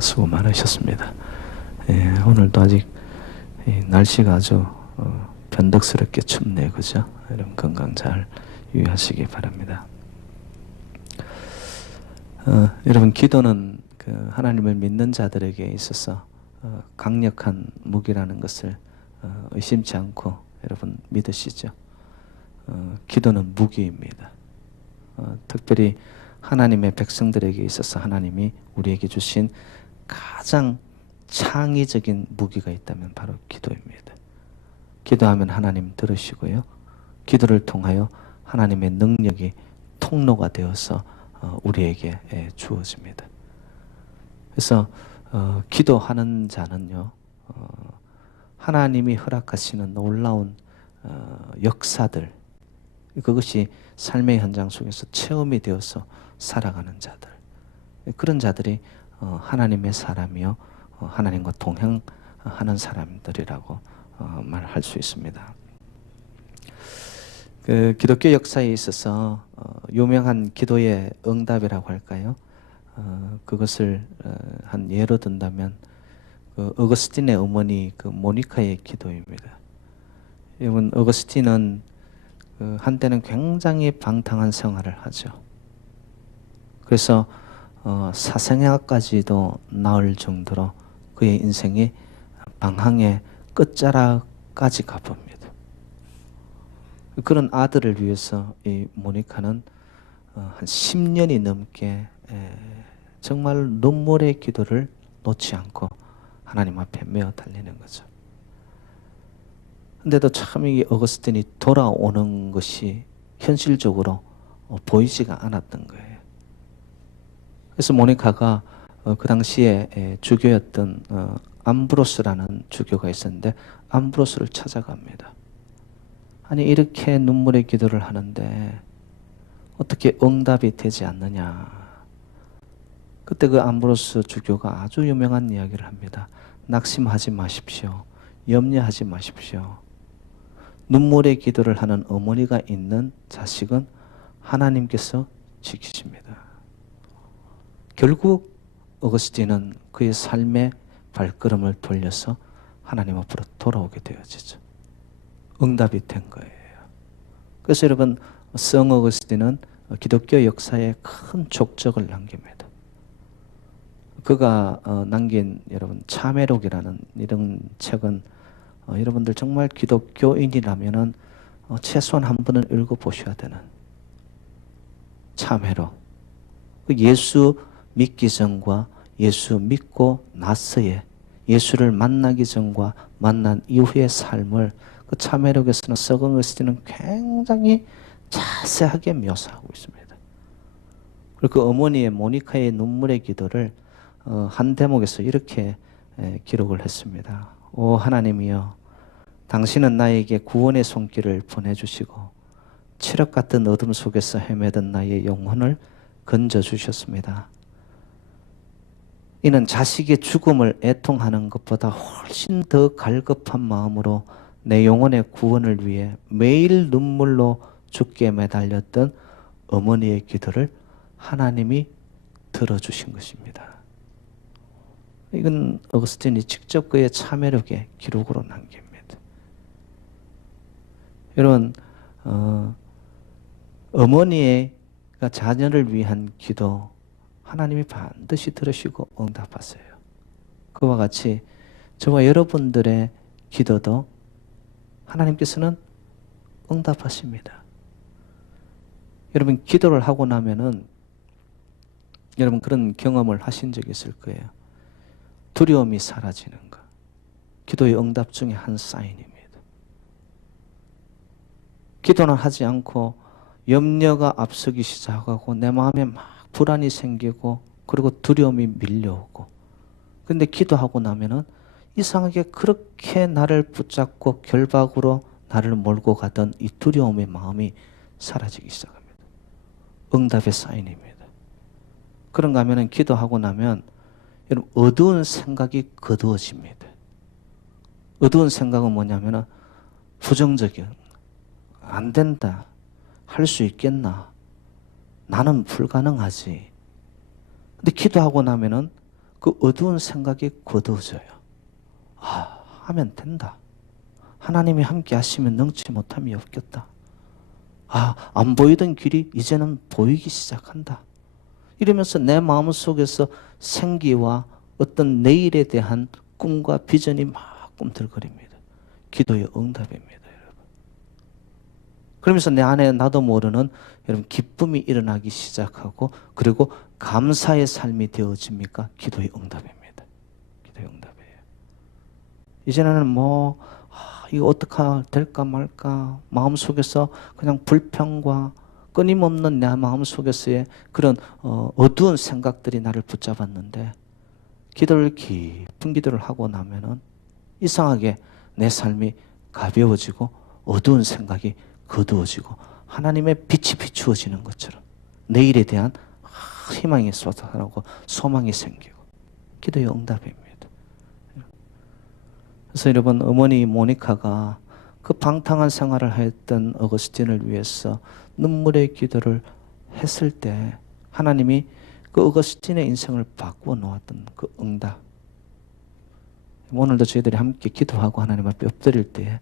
수고 많으셨습니다. 오늘도 아직 날씨가 아주 변덕스럽게 춥네요. 그죠? 여러분 건강 잘 유의하시기 바랍니다. 여러분 기도는 하나님을 믿는 자들에게 있어서 강력한 무기라는 것을 의심치 않고 여러분 믿으시죠? 기도는 무기입니다. 특별히 하나님의 백성들에게 있어서 하나님이 우리에게 주신 가장 창의적인 무기가 있다면 바로 기도입니다. 기도하면 하나님 들으시고요. 기도를 통하여 하나님의 능력이 통로가 되어서 우리에게 주어집니다. 그래서 기도하는 자는요, 하나님이 허락하시는 놀라운 역사들, 그것이 삶의 현장 속에서 체험이 되어서 살아가는 자들, 그런 자들이 하나님의 사람이요 하나님과 동행하는 사람들이라고 말할 수 있습니다. 기독교 역사에 있어서 유명한 기도의 응답이라고 할까요? 그것을 한 예로 든다면 어거스틴의 어머니 모니카의 기도입니다. 여러분 어거스틴은 한때는 굉장히 방탕한 생활을 하죠. 그래서 사생아까지도 낳을 정도로 그의 인생이 방황의 끝자락까지 가봅니다. 그런 아들을 위해서 이 모니카는 한 10년이 넘게 정말 눈물의 기도를 놓지 않고 하나님 앞에 메어 달리는 거죠. 근데도 참 이 어거스틴이 돌아오는 것이 현실적으로 보이지가 않았던 거예요. 그래서 모니카가 그 당시에 주교였던 암브로스라는 주교가 있었는데 암브로스를 찾아갑니다. 아니 이렇게 눈물의 기도를 하는데 어떻게 응답이 되지 않느냐. 그때 그 암브로스 주교가 아주 유명한 이야기를 합니다. 낙심하지 마십시오. 염려하지 마십시오. 눈물의 기도를 하는 어머니가 있는 자식은 하나님께서 지키십니다. 결국 어거스틴은 그의 삶의 발걸음을 돌려서 하나님 앞으로 돌아오게 되어지죠. 응답이 된 거예요. 그래서 여러분 성 어거스틴은 기독교 역사에 큰 족적을 남깁니다. 그가 남긴 여러분 참회록이라는 이런 책은 여러분들 정말 기독교인이라면은 최소한 한 번은 읽어보셔야 되는 참회록. 예수 믿기 전과 예수 믿고 나서의 예수를 만나기 전과 만난 이후의 삶을 그 참회록에서는 성 어거스틴은 굉장히 자세하게 묘사하고 있습니다. 그리고 그 어머니의 모니카의 눈물의 기도를 한 대목에서 이렇게 기록을 했습니다. 오 하나님이여, 당신은 나에게 구원의 손길을 보내주시고 칠흑 같은 어둠 속에서 헤매던 나의 영혼을 건져주셨습니다. 이는 자식의 죽음을 애통하는 것보다 훨씬 더 갈급한 마음으로 내 영혼의 구원을 위해 매일 눈물로 죽게 매달렸던 어머니의 기도를 하나님이 들어주신 것입니다. 이건 어거스틴이 직접 그의 참회록에 기록으로 남깁니다. 여러분 어머니가 자녀를 위한 기도 하나님이 반드시 들으시고 응답하세요. 그와 같이 저와 여러분들의 기도도 하나님께서는 응답하십니다. 여러분 기도를 하고 나면은 여러분 그런 경험을 하신 적이 있을 거예요. 두려움이 사라지는 것. 기도의 응답 중에 한 사인입니다. 기도는 하지 않고 염려가 앞서기 시작하고 내 마음에 막 불안이 생기고 그리고 두려움이 밀려오고, 근데 기도하고 나면은 이상하게 그렇게 나를 붙잡고 결박으로 나를 몰고 가던 이 두려움의 마음이 사라지기 시작합니다. 응답의 사인입니다. 그런가 하면은 기도하고 나면 여러분 어두운 생각이 거두어집니다. 어두운 생각은 뭐냐면은 부정적인, 안 된다, 할 수 있겠나, 나는 불가능하지. 근데 기도하고 나면은 그 어두운 생각이 거두어져요. 아, 하면 된다. 하나님이 함께 하시면 능치 못함이 없겠다. 아, 안 보이던 길이 이제는 보이기 시작한다. 이러면서 내 마음속에서 생기와 어떤 내일에 대한 꿈과 비전이 막 꿈틀거립니다. 기도의 응답입니다, 여러분. 그러면서 내 안에 나도 모르는 여러분 기쁨이 일어나기 시작하고, 그리고 감사의 삶이 되어집니까? 기도의 응답입니다. 기도의 응답이에요. 이제는 뭐 이거 어떻게 될까 말까 마음속에서 그냥 불평과 끊임없는 내 마음속에서의 그런 어두운 생각들이 나를 붙잡았는데, 깊은 기도를 하고 나면은 이상하게 내 삶이 가벼워지고 어두운 생각이 거두어지고 하나님의 빛이 비추어지는 것처럼 내일에 대한 희망이 쏟아나오고 소망이 생기고 기도의 응답입니다. 그래서 여러분, 어머니 모니카가 그 방탕한 생활을 했던 어거스틴을 위해서 눈물의 기도를 했을 때 하나님이 그 어거스틴의 인생을 바꾸어 놓았던 그 응답. 오늘도 저희들이 함께 기도하고 하나님 앞에 엎드릴 때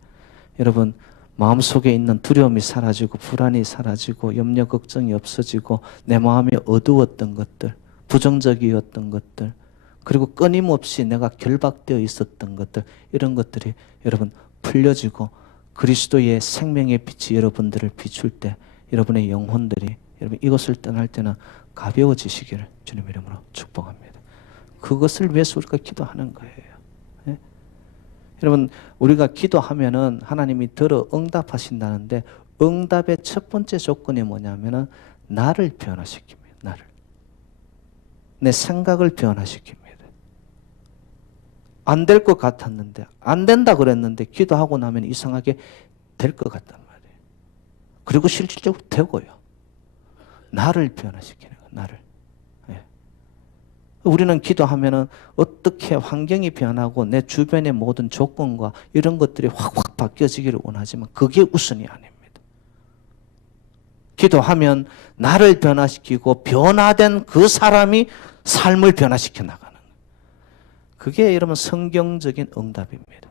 여러분 마음속에 있는 두려움이 사라지고 불안이 사라지고 염려 걱정이 없어지고 내 마음이 어두웠던 것들, 부정적이었던 것들, 그리고 끊임없이 내가 결박되어 있었던 것들, 이런 것들이 여러분 풀려지고 그리스도의 생명의 빛이 여러분들을 비출 때 여러분의 영혼들이 여러분 이것을 떠날 때는 가벼워지시기를 주님 이름으로 축복합니다. 그것을 위해서 우리가 기도하는 거예요. 예? 여러분, 우리가 기도하면은 하나님이 들어 응답하신다는데, 응답의 첫 번째 조건이 뭐냐면은 나를 변화시킵니다. 나를. 내 생각을 변화시킵니다. 안 될 것 같았는데, 안 된다 그랬는데 기도하고 나면 이상하게 될 것 같단 말이에요. 그리고 실질적으로 되고요. 나를 변화시키는 거예요. 나를. 예. 우리는 기도하면은 어떻게 환경이 변하고 내 주변의 모든 조건과 이런 것들이 확확 바뀌어지기를 원하지만 그게 우선이 아닙니다. 기도하면 나를 변화시키고 변화된 그 사람이 삶을 변화시켜 나가는 거예요. 그게 여러분 성경적인 응답입니다.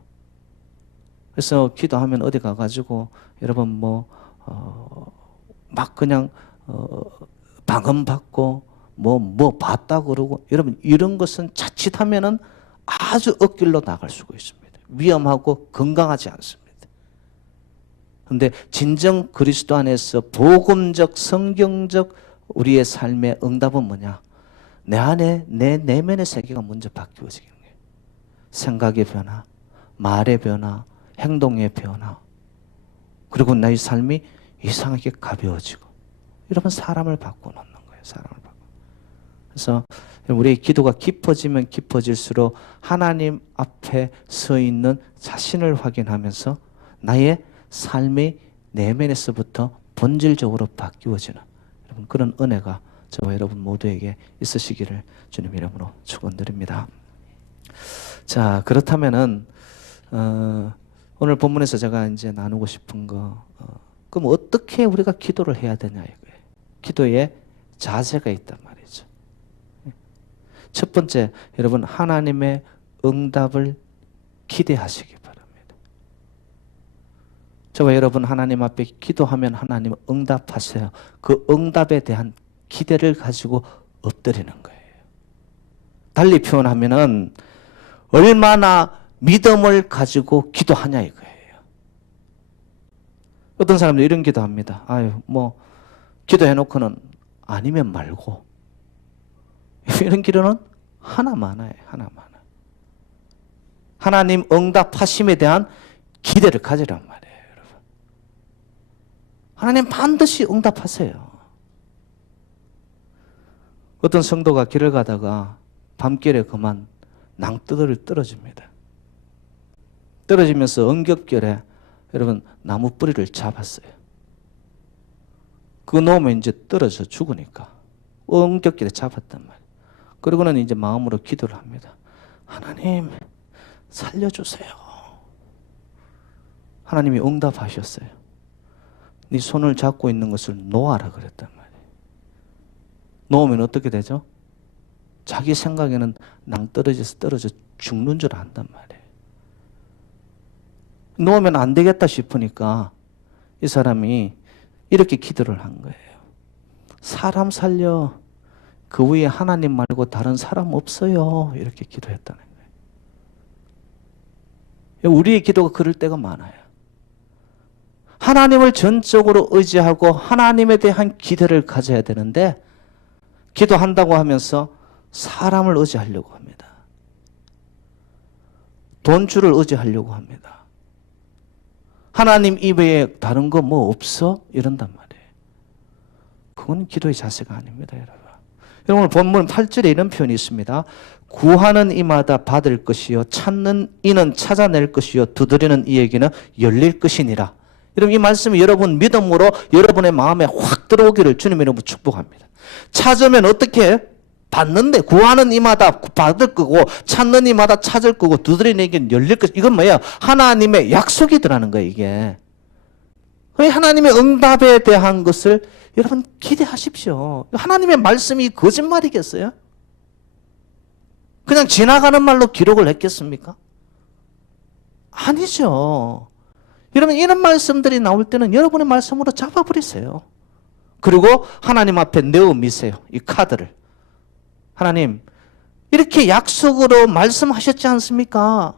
그래서 기도하면 어디 가가지고 여러분 막 그냥 방언받고 뭐 봤다 그러고, 여러분 이런 것은 자칫하면은 아주 엇길로 나갈 수가 있습니다. 위험하고 건강하지 않습니다. 그런데 진정 그리스도 안에서 복음적 성경적 우리의 삶의 응답은 뭐냐? 내 안에 내 내면의 세계가 먼저 바뀌어지는 거예요. 생각의 변화, 말의 변화, 행동의 변화, 그리고 나의 삶이 이상하게 가벼워지고, 여러분 사람을 바꿔놓는 거예요. 사람을 바꿔. 그래서 우리의 기도가 깊어지면 깊어질수록 하나님 앞에 서 있는 자신을 확인하면서 나의 삶의 내면에서부터 본질적으로 바뀌어지는 여러분 그런 은혜가 저와 여러분 모두에게 있으시기를 주님 이름으로 축원드립니다. 자, 그렇다면은 오늘 본문에서 제가 이제 나누고 싶은 거, 그럼 어떻게 우리가 기도를 해야 되냐 이거예요. 기도에 자세가 있단 말이죠. 첫 번째, 여러분 하나님의 응답을 기대하시기 바랍니다. 저와 여러분 하나님 앞에 기도하면 하나님 응답하세요. 그 응답에 대한 기대를 가지고 엎드리는 거예요. 달리 표현하면은 얼마나 믿음을 가지고 기도하냐 이거예요. 어떤 사람들 이런 기도합니다. 아유, 뭐 기도해놓고는 아니면 말고, 이런 기도는 하나만 해요. 하나만. 하나님 응답하심에 대한 기대를 가지란 말이에요, 여러분. 하나님 반드시 응답하세요. 어떤 성도가 길을 가다가 밤길에 그만 낭떠러리를 떨어집니다. 떨어지면서 언격결에 여러분 나무 뿌리를 잡았어요. 그거 놓으면 이제 떨어져 죽으니까 언격결에 잡았단 말이에요. 그러고는 이제 마음으로 기도를 합니다. 하나님 살려주세요. 하나님이 응답하셨어요. 네 손을 잡고 있는 것을 놓아라 그랬단 말이에요. 놓으면 어떻게 되죠? 자기 생각에는 낭떠러지에서 떨어져 죽는 줄 안단 말이에요. 놓으면 안 되겠다 싶으니까 이 사람이 이렇게 기도를 한 거예요. 사람 살려. 그 위에 하나님 말고 다른 사람 없어요. 이렇게 기도했다는 거예요. 우리의 기도가 그럴 때가 많아요. 하나님을 전적으로 의지하고 하나님에 대한 기대를 가져야 되는데 기도한다고 하면서 사람을 의지하려고 합니다. 돈줄을 의지하려고 합니다. 하나님 이외에 다른 거 뭐 없어? 이런단 말이에요. 그건 기도의 자세가 아닙니다, 여러분. 오늘 본문 8절에 이런 표현이 있습니다. 구하는 이마다 받을 것이요 찾는 이는 찾아낼 것이요 두드리는 이에게는 열릴 것이니라. 여러분 이 말씀이 여러분 믿음으로 여러분의 마음에 확 들어오기를 주님 이름으로 축복합니다. 찾으면 어떻게 받는데 구하는 이마다 받을 거고 찾는 이마다 찾을 거고 두드리는 이에게는 열릴 것. 이건 뭐예요? 하나님의 약속이 들어가는 거예요, 이게. 하나님의 응답에 대한 것을 여러분 기대하십시오. 하나님의 말씀이 거짓말이겠어요? 그냥 지나가는 말로 기록을 했겠습니까? 아니죠. 여러분 이런 말씀들이 나올 때는 여러분의 말씀으로 잡아버리세요. 그리고 하나님 앞에 내어 미세요. 이 카드를. 하나님 이렇게 약속으로 말씀하셨지 않습니까?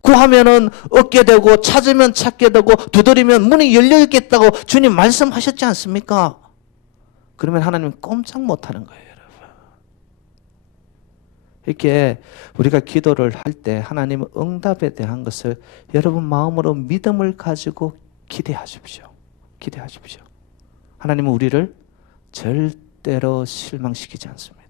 구하면은 얻게 되고 찾으면 찾게 되고 두드리면 문이 열려 있겠다고 주님 말씀하셨지 않습니까? 그러면 하나님은 꼼짝 못하는 거예요, 여러분. 이렇게 우리가 기도를 할 때 하나님의 응답에 대한 것을 여러분 마음으로 믿음을 가지고 기대하십시오. 기대하십시오. 하나님은 우리를 절대로 실망시키지 않습니다.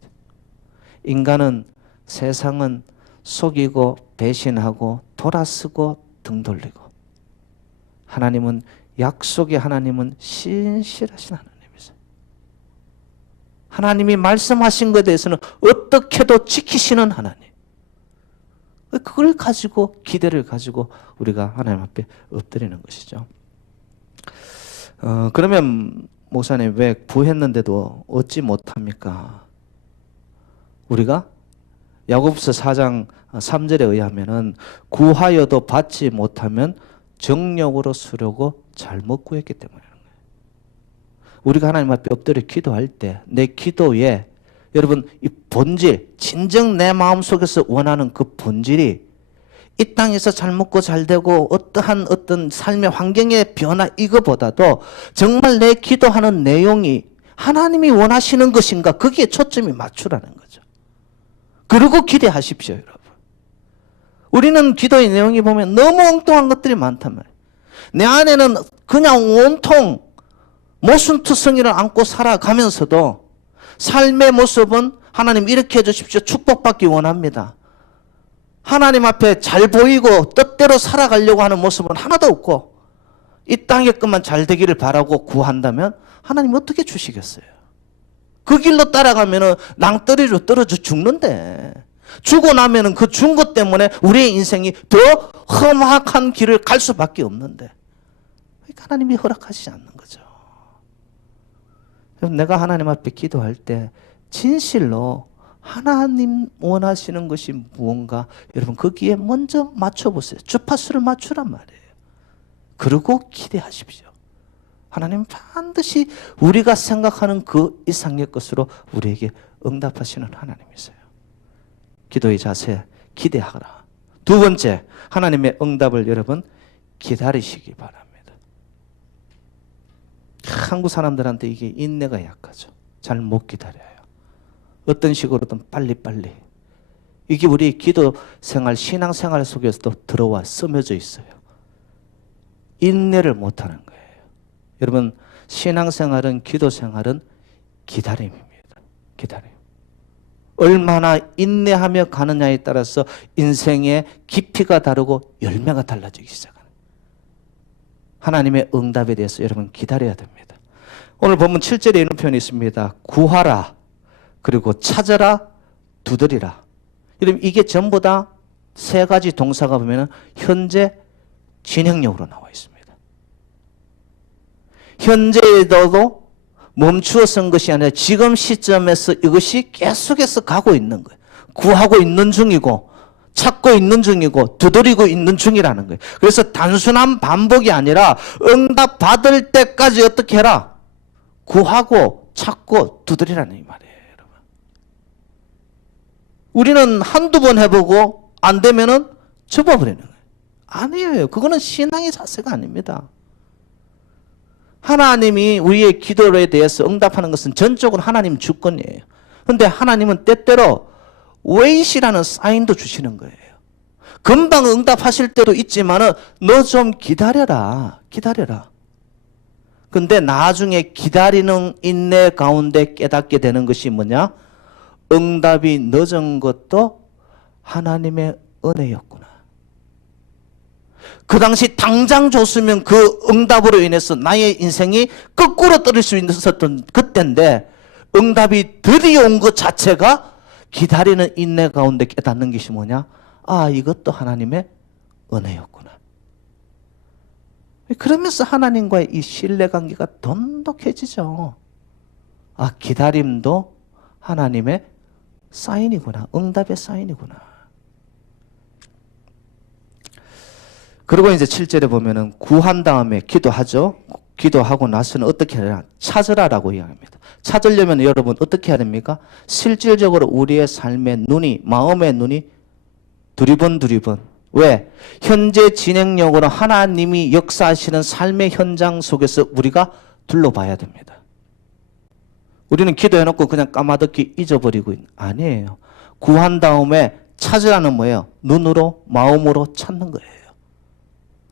인간은 세상은 속이고 배신하고 돌아서고 등 돌리고 하나님은 약속의 하나님은 신실하신 하나님이세요. 하나님이 말씀하신 것에 대해서는 어떻게도 지키시는 하나님. 그걸 가지고 기대를 가지고 우리가 하나님 앞에 엎드리는 것이죠. 그러면 목사님 왜 구했는데도 얻지 못합니까? 우리가 야고보서 4장 3절에 의하면은 구하여도 받지 못하면 정욕으로 쓰려고 잘못 구했기 때문이라는 거예요. 우리가 하나님 앞에 엎드려 기도할 때 내 기도에 여러분 이 본질, 진정 내 마음속에서 원하는 그 본질이 이 땅에서 잘 먹고 잘 되고 어떠한 어떤 삶의 환경의 변화 이거보다도 정말 내 기도하는 내용이 하나님이 원하시는 것인가 거기에 초점이 맞추라는 거죠. 그리고 기대하십시오, 여러분. 우리는 기도의 내용이 보면 너무 엉뚱한 것들이 많단 말이에요. 내 안에는 그냥 온통 모순투성이를 안고 살아가면서도 삶의 모습은 하나님 이렇게 해주십시오. 축복받기 원합니다. 하나님 앞에 잘 보이고 뜻대로 살아가려고 하는 모습은 하나도 없고 이 땅의 것만 잘 되기를 바라고 구한다면 하나님 어떻게 주시겠어요? 그 길로 따라가면은 낭떠러지로 떨어져 죽는데 죽고 나면은 그 죽은 것 때문에 우리의 인생이 더 험악한 길을 갈 수밖에 없는데 그러니까 하나님이 허락하시지 않는 거죠. 내가 하나님 앞에 기도할 때 진실로 하나님 원하시는 것이 무언가 여러분 거기에 먼저 맞춰보세요. 주파수를 맞추란 말이에요. 그리고 기대하십시오. 하나님은 반드시 우리가 생각하는 그 이상의 것으로 우리에게 응답하시는 하나님이세요. 기도의 자세, 기대하라. 두 번째, 하나님의 응답을 여러분 기다리시기 바랍니다. 한국 사람들한테 이게 인내가 약하죠. 잘 못 기다려요. 어떤 식으로든 빨리빨리. 이게 우리 기도 생활, 신앙 생활 속에서도 들어와 스며져 있어요. 인내를 못하는 거예요. 여러분 신앙생활은 기도생활은 기다림입니다. 기다림. 얼마나 인내하며 가느냐에 따라서 인생의 깊이가 다르고 열매가 달라지기 시작합니다. 하나님의 응답에 대해서 여러분 기다려야 됩니다. 오늘 본문 7절에 이런 표현이 있습니다. 구하라, 그리고 찾아라, 두드리라. 여러분 이게 전부 다 세 가지 동사가 보면 현재 진행형으로 나와 있습니다. 현재에도 멈추어 쓴 것이 아니라 지금 시점에서 이것이 계속해서 가고 있는 거예요. 구하고 있는 중이고 찾고 있는 중이고 두드리고 있는 중이라는 거예요. 그래서 단순한 반복이 아니라 응답 받을 때까지 어떻게 해라? 구하고 찾고 두드리라는 이 말이에요. 여러분. 우리는 한두 번 해보고 안 되면은 접어버리는 거예요. 아니에요. 그거는 신앙의 자세가 아닙니다. 하나님이 우리의 기도에 대해서 응답하는 것은 전적으로 하나님 주권이에요. 그런데 하나님은 때때로 웨이시라는 사인도 주시는 거예요. 금방 응답하실 때도 있지만은 너 좀 기다려라. 기다려라. 근데 나중에 기다리는 인내 가운데 깨닫게 되는 것이 뭐냐? 응답이 늦은 것도 하나님의 은혜였구나. 그 당시 당장 줬으면 그 응답으로 인해서 나의 인생이 거꾸로 떨어질 수 있었던 그때인데 응답이 드디어 온 것 자체가 기다리는 인내 가운데 깨닫는 것이 뭐냐? 아, 이것도 하나님의 은혜였구나. 그러면서 하나님과의 이 신뢰관계가 돈독해지죠. 아, 기다림도 하나님의 사인이구나. 응답의 사인이구나. 그리고 이제 7절에 보면은 구한 다음에 기도하죠. 기도하고 나서는 어떻게 해야 찾으라라고 이야기합니다. 찾으려면 여러분 어떻게 해야 됩니까? 실질적으로 우리의 삶의 눈이, 마음의 눈이 두리번. 왜? 현재 진행력으로 하나님이 역사하시는 삶의 현장 속에서 우리가 둘러봐야 됩니다. 우리는 기도해놓고 그냥 까마득히 잊어버리고 아니에요. 구한 다음에 찾으라는 뭐예요? 눈으로, 마음으로 찾는 거예요.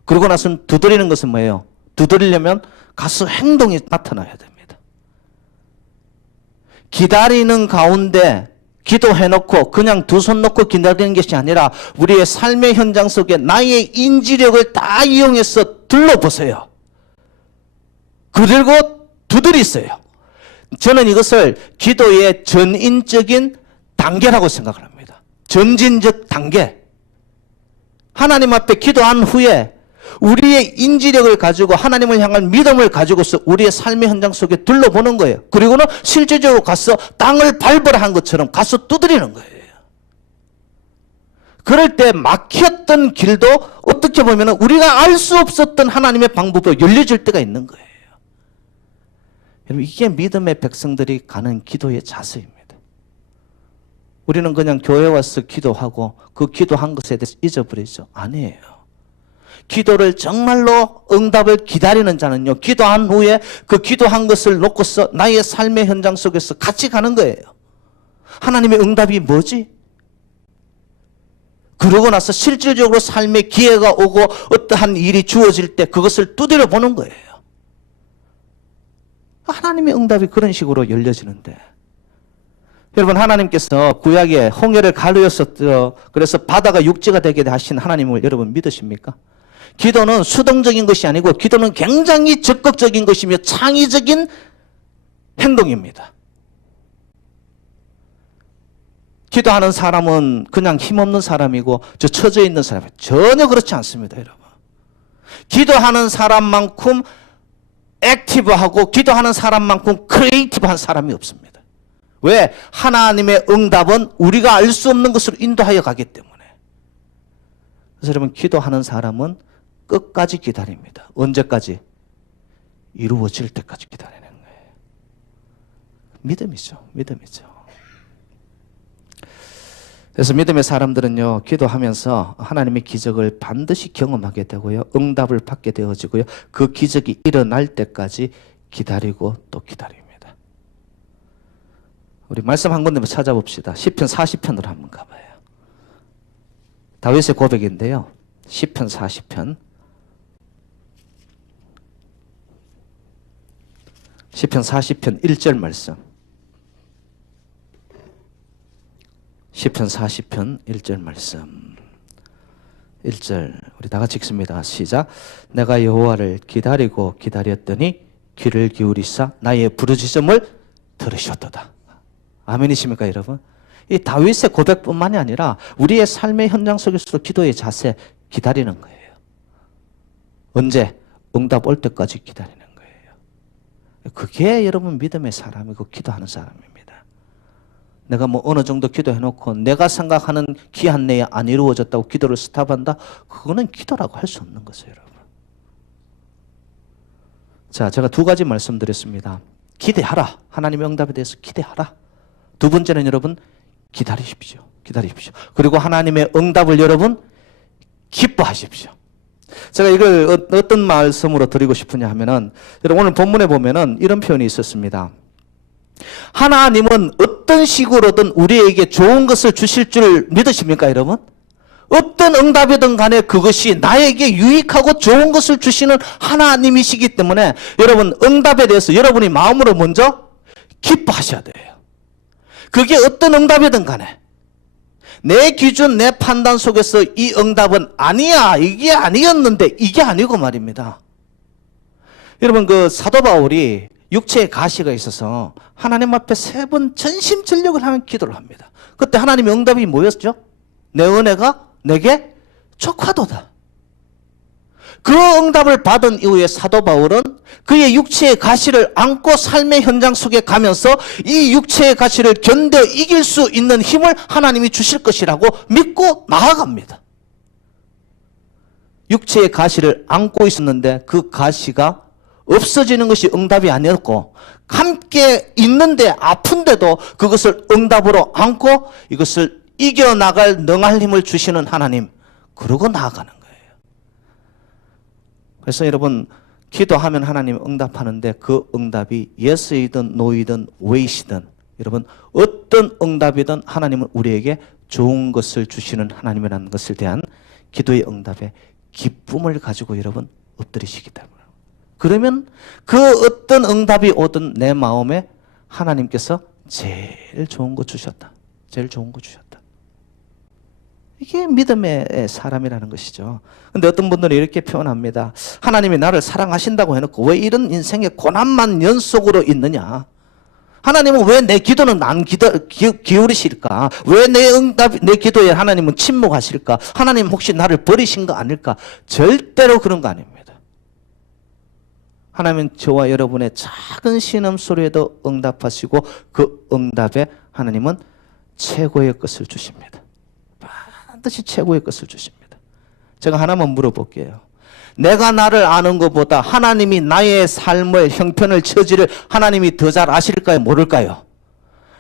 그러고 나서는 두드리는 것은 뭐예요? 두드리려면 가서 행동이 나타나야 됩니다. 기다리는 가운데 기도해놓고 그냥 두 손 놓고 기다리는 것이 아니라 우리의 삶의 현장 속에 나의 인지력을 다 이용해서 둘러보세요. 그리고 두드리세요. 저는 이것을 기도의 전인적인 단계라고 생각을 합니다. 전진적 단계. 하나님 앞에 기도한 후에 우리의 인지력을 가지고 하나님을 향한 믿음을 가지고서 우리의 삶의 현장 속에 둘러보는 거예요. 그리고는 실제적으로 가서 땅을 밟으라 한 것처럼 가서 두드리는 거예요. 그럴 때 막혔던 길도 어떻게 보면 우리가 알 수 없었던 하나님의 방법으로 열려질 때가 있는 거예요. 여러분, 이게 믿음의 백성들이 가는 기도의 자세입니다. 우리는 그냥 교회 와서 기도하고 그 기도한 것에 대해서 잊어버리죠. 아니에요. 기도를 정말로 응답을 기다리는 자는요, 기도한 후에 그 기도한 것을 놓고서 나의 삶의 현장 속에서 같이 가는 거예요. 하나님의 응답이 뭐지? 그러고 나서 실질적으로 삶의 기회가 오고 어떠한 일이 주어질 때 그것을 두드려 보는 거예요. 하나님의 응답이 그런 식으로 열려지는데, 여러분, 하나님께서 구약에 홍해를 가르셨죠. 그래서 바다가 육지가 되게 하신 하나님을 여러분 믿으십니까? 기도는 수동적인 것이 아니고 기도는 굉장히 적극적인 것이며 창의적인 행동입니다. 기도하는 사람은 그냥 힘없는 사람이고 저 처져 있는 사람이에요. 전혀 그렇지 않습니다, 여러분. 기도하는 사람만큼 액티브하고 기도하는 사람만큼 크리에이티브한 사람이 없습니다. 왜? 하나님의 응답은 우리가 알 수 없는 것으로 인도하여 가기 때문에. 그래서 여러분, 기도하는 사람은 끝까지 기다립니다. 언제까지? 이루어질 때까지 기다리는 거예요. 믿음이죠. 믿음이죠. 그래서 믿음의 사람들은요, 기도하면서 하나님의 기적을 반드시 경험하게 되고요, 응답을 받게 되어지고요, 그 기적이 일어날 때까지 기다리고 또 기다립니다. 우리 말씀 한 군데만 찾아봅시다. 시편 40편으로 한번 가봐요. 다윗의 고백인데요, 시편 40편. 시편 40편 1절 말씀. 시편 40편 1절 말씀. 1절 우리 다 같이 읽습니다. 시작. 내가 여호와를 기다리고 기다렸더니 귀를 기울이사 나의 부르짖음을 들으셨도다. 아멘이십니까, 여러분? 이 다윗의 고백뿐만이 아니라 우리의 삶의 현장 속에서도 기도의 자세, 기다리는 거예요. 언제? 응답 올 때까지 기다리는 거예요. 그게 여러분 믿음의 사람이고 기도하는 사람입니다. 내가 뭐 어느 정도 기도해놓고 내가 생각하는 기한 내에 안 이루어졌다고 기도를 스탑한다? 그거는 기도라고 할 수 없는 것이에요, 여러분. 자, 제가 두 가지 말씀드렸습니다. 기대하라. 하나님의 응답에 대해서 기대하라. 두 번째는 여러분 기다리십시오. 기다리십시오. 그리고 하나님의 응답을 여러분 기뻐하십시오. 제가 이걸 어떤 말씀으로 드리고 싶으냐 하면은, 여러분 오늘 본문에 보면은 이런 표현이 있었습니다. 하나님은 어떤 식으로든 우리에게 좋은 것을 주실 줄 믿으십니까, 여러분? 어떤 응답이든 간에 그것이 나에게 유익하고 좋은 것을 주시는 하나님이시기 때문에 여러분 응답에 대해서 여러분이 마음으로 먼저 기뻐하셔야 돼요. 그게 어떤 응답이든 간에 내 기준, 내 판단 속에서 이 응답은 아니야, 이게 아니었는데 이게 아니고 말입니다. 여러분 그 사도 바울이 육체에 가시가 있어서 하나님 앞에 3번 전심전력을 하면 기도를 합니다. 그때 하나님의 응답이 뭐였죠? 내 은혜가 내게 족하도다. 그 응답을 받은 이후에 사도 바울은 그의 육체의 가시를 안고 삶의 현장 속에 가면서 이 육체의 가시를 견뎌 이길 수 있는 힘을 하나님이 주실 것이라고 믿고 나아갑니다. 육체의 가시를 안고 있었는데 그 가시가 없어지는 것이 응답이 아니었고 함께 있는데 아픈데도 그것을 응답으로 안고 이것을 이겨나갈 능할 힘을 주시는 하나님, 그러고 나아가는 거예요. 그래서 여러분 기도하면 하나님 응답하는데 그 응답이 예스이든 노이든 웨이시든 여러분 어떤 응답이든 하나님은 우리에게 좋은 것을 주시는 하나님이라는 것을 대한 기도의 응답에 기쁨을 가지고 여러분 엎드리시기 때문에, 그러면 그 어떤 응답이 오든 내 마음에 하나님께서 제일 좋은 거 주셨다. 제일 좋은 거 주셨다. 이게 믿음의 사람이라는 것이죠. 근데 어떤 분들은 이렇게 표현합니다. 하나님이 나를 사랑하신다고 해놓고 왜 이런 인생의 고난만 연속으로 있느냐? 하나님은 왜 내 기도는 안 기울이실까? 왜 내 기도에 하나님은 침묵하실까? 하나님 혹시 나를 버리신 거 아닐까? 절대로 그런 거 아닙니다. 하나님은 저와 여러분의 작은 신음소리에도 응답하시고 그 응답에 하나님은 최고의 것을 주십니다. 반드시 최고의 것을 주십니다. 제가 하나만 물어볼게요. 내가 나를 아는 것보다 하나님이 나의 삶의 형편을 처지를 하나님이 더 잘 아실까요? 모를까요?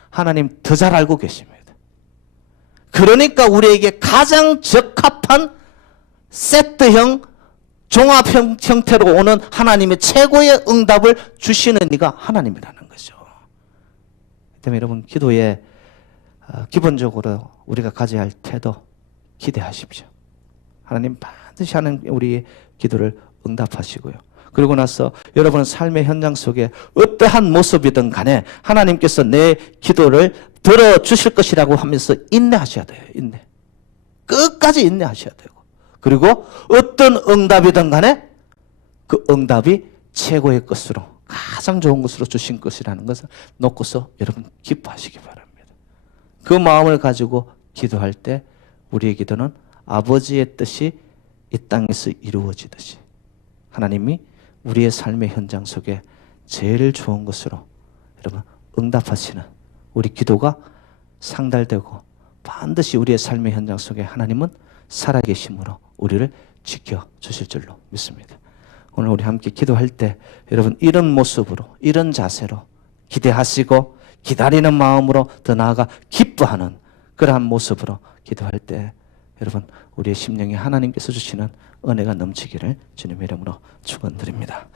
하나님 더 잘 알고 계십니다. 그러니까 우리에게 가장 적합한 세트형 종합 형태로 오는 하나님의 최고의 응답을 주시는 이가 하나님이라는 거죠. 때문에 여러분 기도에 기본적으로 우리가 가져야 할 태도 기대하십시오. 하나님 반드시 하는 우리의 기도를 응답하시고요. 그리고 나서 여러분은 삶의 현장 속에 어떠한 모습이든 간에 하나님께서 내 기도를 들어주실 것이라고 하면서 인내하셔야 돼요. 인내. 끝까지 인내하셔야 되고. 그리고 어떤 응답이든 간에 그 응답이 최고의 것으로 가장 좋은 것으로 주신 것이라는 것을 놓고서 여러분 기뻐하시기 바랍니다. 그 마음을 가지고 기도할 때 우리의 기도는 아버지의 뜻이 이 땅에서 이루어지듯이 하나님이 우리의 삶의 현장 속에 제일 좋은 것으로 여러분 응답하시는 우리 기도가 상달되고 반드시 우리의 삶의 현장 속에 하나님은 살아계심으로 우리를 지켜주실 줄로 믿습니다. 오늘 우리 함께 기도할 때 여러분 이런 모습으로 이런 자세로 기대하시고 기다리는 마음으로 더 나아가 기뻐하는 그러한 모습으로 기도할 때 여러분 우리의 심령에 하나님께서 주시는 은혜가 넘치기를 주님의 이름으로 축원드립니다.